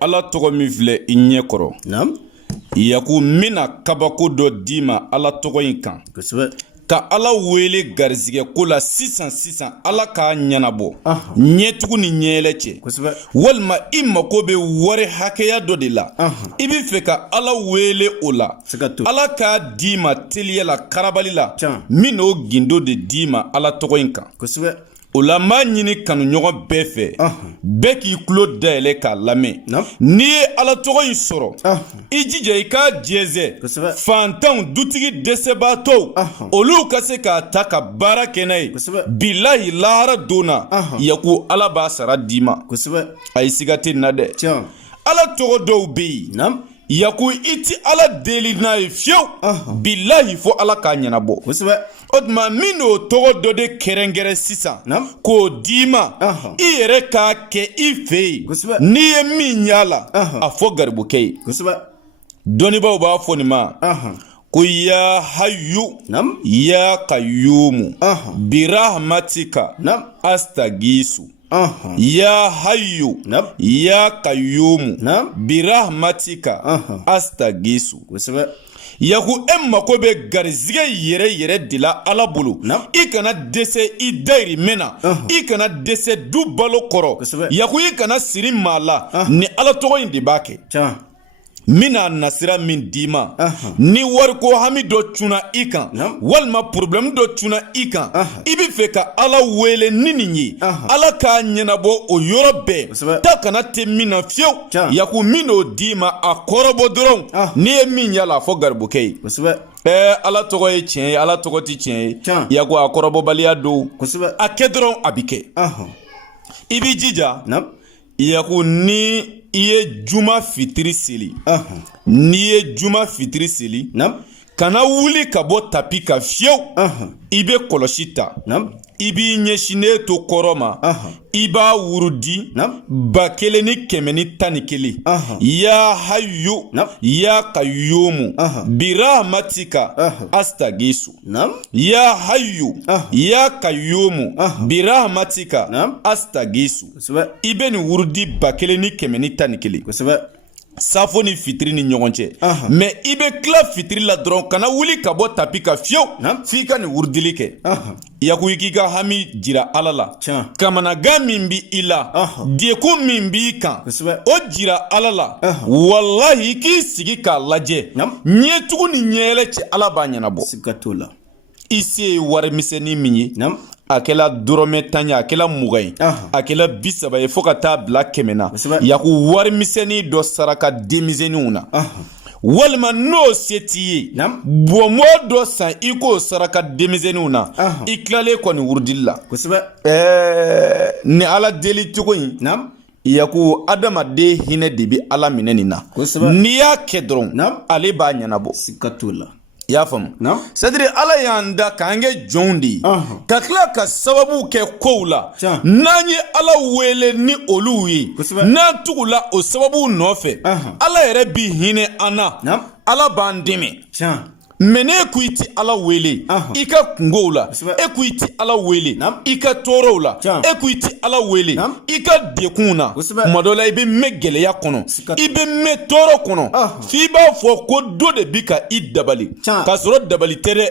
ala tɔgɔ min filɛ I ɲɛ kɔrɔ. Naam. Yaku mina kabako dɔ d'i ma ala tɔgɔ in kan. Kosɛbɛ. Ka ala wele garizigɛ ko la sisan ala k'a ɲɛnabɔ. Ɲɛtugu ni ɲɛɛlɛ cɛ. Kosɛbɛ. Walima I mako bɛ wari hakɛya dɔ de la. I bɛ fɛ ka ala wele o la. Ala k'a d'i ma teliya la karabali la. Min n'o gindo de d'i ma ala tɔgɔ in kan. Kosɛbɛ. O la m'a ɲini kanuɲɔgɔn bɛɛ fɛ. Bɛɛ k'i tulo dayɛlɛ k'a lamɛn. N'i ye ala tɔgɔ in sɔrɔ. I jija I k'a jɛnsɛ. Fantanw dutigi dɛsɛbaatɔw. Olu ka se k'a ta ka baara kɛ n'a ye. Bilahi lahara donna. Yaku ala b'a sara d'i ma. A ye siga tɛ nin na dɛ. Ala tɔgɔ dɔw bɛ yen. Yaku I ti ala deli n'a ye fiyewu. Bilahi fo ala k'a ɲɛnabɔ. O tuma min n'o tɔgɔ dɔ de kɛrɛnkɛrɛn sisan k'o d'i ma I yɛrɛ k'a kɛ I fɛ yen n'i ye min y'a la a fɔ garibukɛ ye. Dɔnnibaaw b'a fɔ nin ma ko ya hayu ya kayumu birahmatika astagisu. Ya hayu ya kayumu birahmatika astagisu. Yaku mako bɛ garizigɛ yɛrɛ de la ala bolo. I kana dɛsɛ I dayirimɛ na. I kana dɛsɛ du balo kɔrɔ. Yaku I kana siri maa la. Ni ala tɔgɔ in de b'a kɛ. Mina nasira min d'i ma. Ni wariko hami dɔ cunna I kan. Walima problème dɔ cunna I kan. I bɛ fɛ ka ala wele ni nin ye. Ala k'a ɲɛnabɔ o yɔrɔ bɛɛ. Ta kana tɛ min na fiyewu. Yaku min n'o d'i ma a kɔrɔbɔ dɔrɔn. N'i ye min yala a fɔ garibukɛ ye. Ala tɔgɔ ye tiɲɛ ye ala tɔgɔ tɛ tiɲɛ ye. Yaku a kɔrɔbɔbaliya don. A kɛ dɔrɔn a bɛ kɛ. I b'i jija. Yaku ni I ye juma fitiri seli. N'i ye juma fitiri seli. Kana wuli ka bɔ tapi ka fiyewu. I bɛ kɔlɔsi ta. I b'i ɲɛsinnen to kɔrɔ ma. I b'a wurudi 1111. Ya hayu ya kayumu birahmatika astagisu. Ya hayu ya kayumu birahmatika astagisu. I bɛ nin wurudi 1111. Safo ni fitiri ni ɲɔgɔn cɛ. Mais I bɛ tila fitiri la dɔrɔn kana wuli ka bɔ tapi ka fiyewu f'i ka nin wurudili kɛ. Yaku I k'i ka hami jira ala la. Kamanagan min bi I la. Dekun min b'i kan. O jira ala la. Wallahi I k'i sigi k'a lajɛ. Ɲɛtugu ni ɲɛɛlɛ cɛ ala b'a ɲɛnabɔ. Siga t'o la. I se ye warimisɛnnin min ye. A kɛla dɔrɔmɛ 10 ye a kɛla 20 ye a kɛla 30 ye fo ka taa bila 100 na. Yaku warimisɛnnin dɔ saraka denmisɛnninw na. Walima n'o se t'i ye bɔnmɔ dɔ san I k'o saraka denmisɛnninw na. I tilalen kɔni wurudili la. Ni ala deli cogo in yaku adamaden hinɛ de bɛ ala minɛ nin na. N'i y'a kɛ dɔrɔn ale b'a ɲɛnabɔ. Siga t'o la. I y'a faamu. C'est-à-dire ala y'an da k'an kɛ jɔnw de ye. Ka tila ka sababu kɛ kow la. N'an ye ala wele ni olu ye. N'an tugula o sababu nɔfɛ. Ala yɛrɛ b'i hinɛ an na. Ala b'an dɛmɛ. Mais ne ko I ti ala wele I ka kungow la. E ko I ti ala wele I ka tɔɔrɔw la. E ko I ti ala wele I ka dekunw na. Tuma dɔ la I bɛ mɛn gɛlɛya kɔnɔ. I bɛ mɛn tɔɔrɔ kɔnɔ. F'i b'a fɔ ko dɔ de bi ka I dabali. K'a sɔrɔ dabali tɛ dɛ.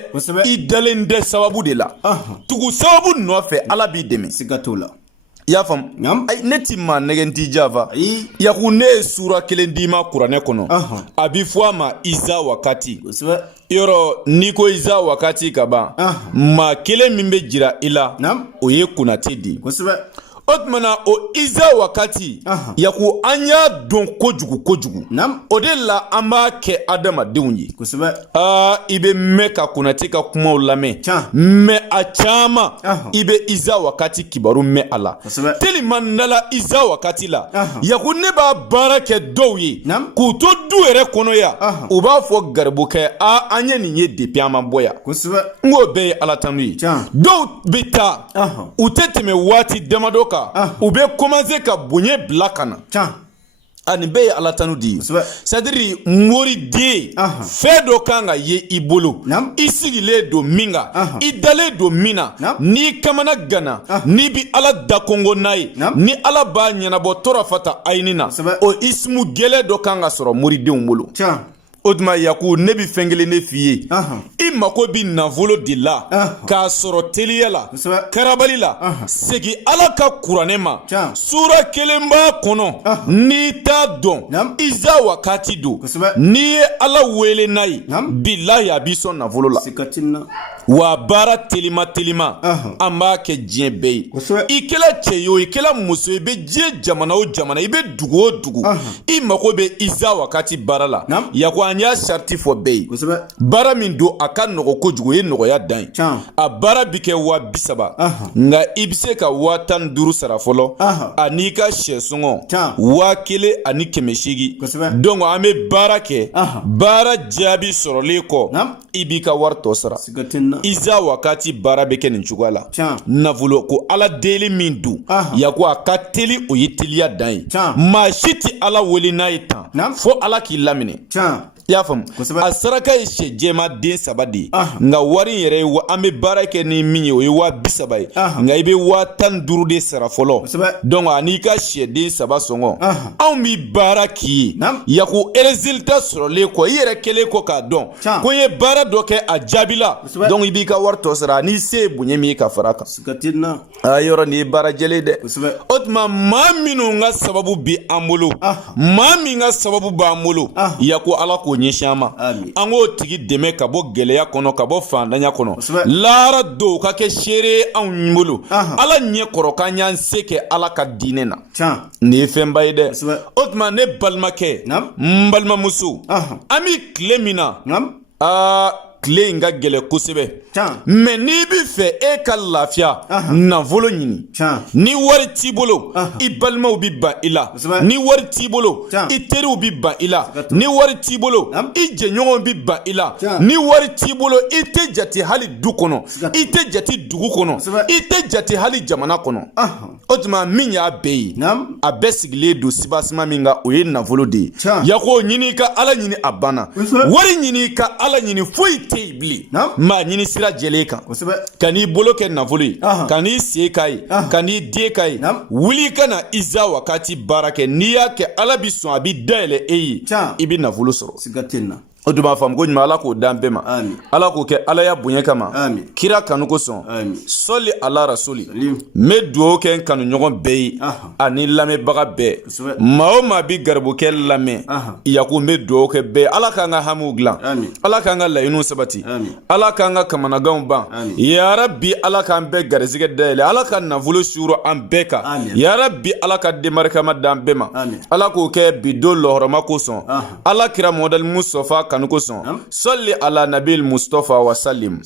I dalen tɛ sababu de la. Tugu sababu nɔfɛ ala b'i dɛmɛ. Siga t'o la. I y'a faamu. Ne ti maa nɛgɛn t'i jafa. Yaku ne ye sura 1 d'i ma kuranɛ kɔnɔ. A bi fɔ a ma Iza wakati. Yɔrɔ n'i ko Iza wakati ka ban. Maa kelen min bɛ jira I la. O ye Konate de. O tuma na o Iza wakati. Yaku an y'a dɔn kojugu. O de la an b'a kɛ adamadenw ye. I bɛ mɛn ka Konate ka kumaw lamɛn. Mais a caman I bɛ Iza wakati kibaru mɛn a la. Tellement nala Iza wakati la. Yaku ne b'a baara kɛ dɔw ye. K'u to du yɛrɛ kɔnɔ yan. U b'a fɔ garibukɛ an ye nin ye depuis an ma bɔ yan. N k'o bɛɛ ye ala tanu ye. Dɔw bɛ taa u tɛ tɛmɛ waati damadɔ kan. U bɛ commencer ka bonya bila ka na. ani be ala tanu di c'est-à-dire mori de fe do kanga ye ibolo isigile do minga idale do mina ni kamana gana ni bi ala da kongo nai ni ala ba nyana bo tora fata ainina o ismu gele do kanga soro mori de umbolo Odma yaku nebi fengele ne fiye I mako bi navolo de la ka soro teliya la karabali la segi ala ka kuranema sura kelemba kono ni ta don iza wakati do ni ala wele nai billahi abison navolo la wa bara telima amba ke dien bey ikela cheyo ikela muso be je jamana o jamana ibe dugu o dugu I mako be iza wakati barala yakwa anya sharti fo bey bara min do aka nogo kojugo ye nogo ya dan a bara bike wa bisaba nga ibse ka watan duru sara folo ani ka shesongo wa kele ani kemeshigi dongo ame bara ke bara jabi sorole ko ibika warto sara iza wakati bara beke ninchugala navulo ko ala deli min du yakwa ka teli o yitiliya dan ma shiti ala weli na itan fo ala ki lamine ya fam asaraka ishe jema den sabadi nga wari yere wa ame barake ni minye o wa bisabai nga ibe wa tan duru de sara folo donc ani ka she den saba songo on mi baraki ya ko resultat sur le ko yere kele ko ka don ko ye bara doke a jabila donc ibi ka warto sara ni se bunye mi ka faraka skatina ayoro ni bara jele de otma maminu nga sababu bi amolo mami nga sababu ba amolo ya ko ala ko nyeshama ango tigi deme ka bo geleya kono ka bo fandanya kono lara do ka ke shere an mbulu ala nye koroka nyan seke ala ka dinena ni femba ide otma ne balmake mbalma musu ami klemina kle nga gele kusebe me ni bi fe e ka lafia na volo nyini ni wari tibolo I balma ubi ba ila ni wari tibolo I teri ubi ba ila ni wari tibolo I jenyon ubi ba ila ni wari tibolo I te jati hali du kono I te jati dugu kono I te jati hali jamana kono otuma minya abeyi abesigile do sibasima minga oye na volo de yako nyini ka ala nyini abana wari nyini ka ala nyini foi tebli ma nyini sira jeleka kani boloke na voli kani sekai kani dekai wuli kana iza wakati barake niya ke ala biso abi dele eyi ibi na volo soro sigatina oduma fam ko nyima ala ko dambema ala ko ke ala ya bunye kama kira kanu ko son soli ala rasuli me duo ken kanu nyogon bey ani lame baga be ma bi garbo ke lame ya ko me duo ke be ala kanga hamu glan ala kanga la inu sabati ala kanga kamana gamba ya rabbi ala kan be garzige dele ala kan na vulu shuro an beka ya rabbi ala ka de markama dambema ala ko ke bidol horoma ko son ala kira model mustafa kanuko son salli ala nabil mustafa wa sallim